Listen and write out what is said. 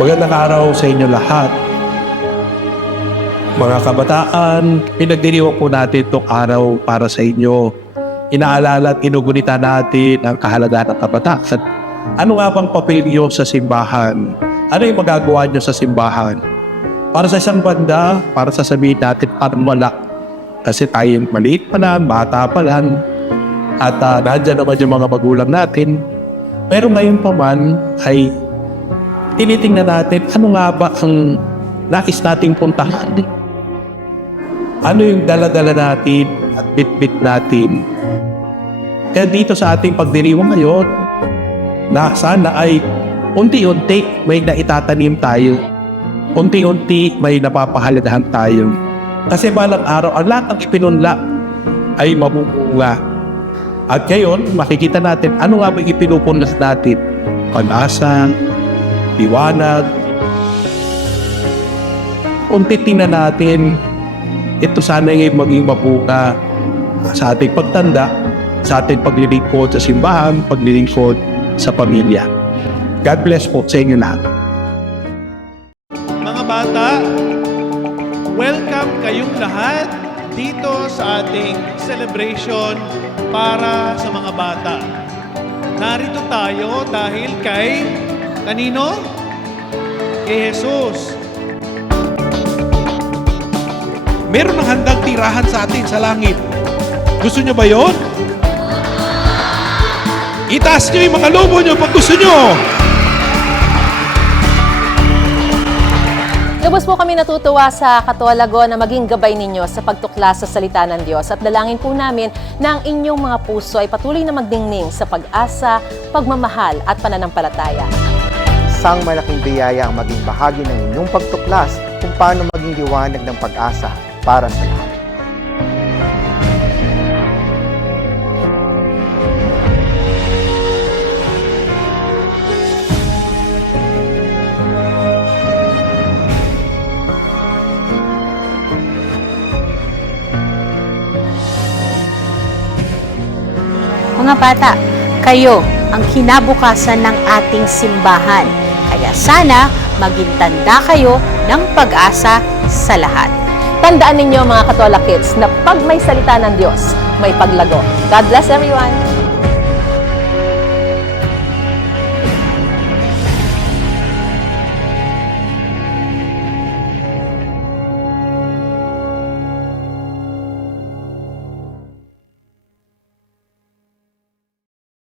Magandang araw sa inyo lahat. Mga kabataan, pinagdiriwang po natin itong araw para sa inyo. Inaalala at inugunita natin ang kahalagahan ng kabataan. Ano nga bang papel niyo sa simbahan? Ano yung magagawa niyo sa simbahan? Para sa isang banda, para sasabihin natin parang wala. Kasi tayo maliit pa lang, bata pa lang. At uh, nandiyan naman yung mga magulang natin. Pero ngayon pa man ay tinitingnan natin ano nga ba ang nais nating puntahan. Ano yung dala-dala natin at bit-bit natin. Kaya dito sa ating pagdiriwang ngayon, na sana ay unti-unti may naitatanim tayo. Unti-unti may napapahalagahan tayo. Kasi balang araw, ang lahat ng ipinunla ay mabubunga. At ngayon, makikita natin ano nga ba ipinupunlas natin. Pag-asa, liwanag. Unti tingnan natin, ito sana yung maging mabunga sa ating pagtanda, sa ating paglilingkod sa simbahan, paglilingkod sa pamilya. God bless po sa inyo lahat. Mga bata, welcome kayong lahat dito sa ating celebration para sa mga bata. Narito tayo dahil kay kanino? Kay Jesus. Meron ng handang tirahan sa atin sa langit. Gusto nyo ba yon? Itaas nyo yung mga lobo nyo pag gusto nyo. Lubos po kami natutuwa sa Katualago na maging gabay ninyo sa pagtuklas sa salita ng Diyos at dalangin po namin na ang inyong mga puso ay patuloy na magdingning sa pag-asa, pagmamahal at pananampalataya. Isang malaking biyaya ang maging bahagi ng inyong pagtuklas kung paano maging liwanag ng pag-asa para sa lahat. Mga bata, kayo ang kinabukasan ng ating simbahan. Kaya sana maging tanda kayo ng pag-asa sa lahat. Tandaan ninyo mga Katola kids na pag may salita ng Diyos, may paglago. God bless everyone!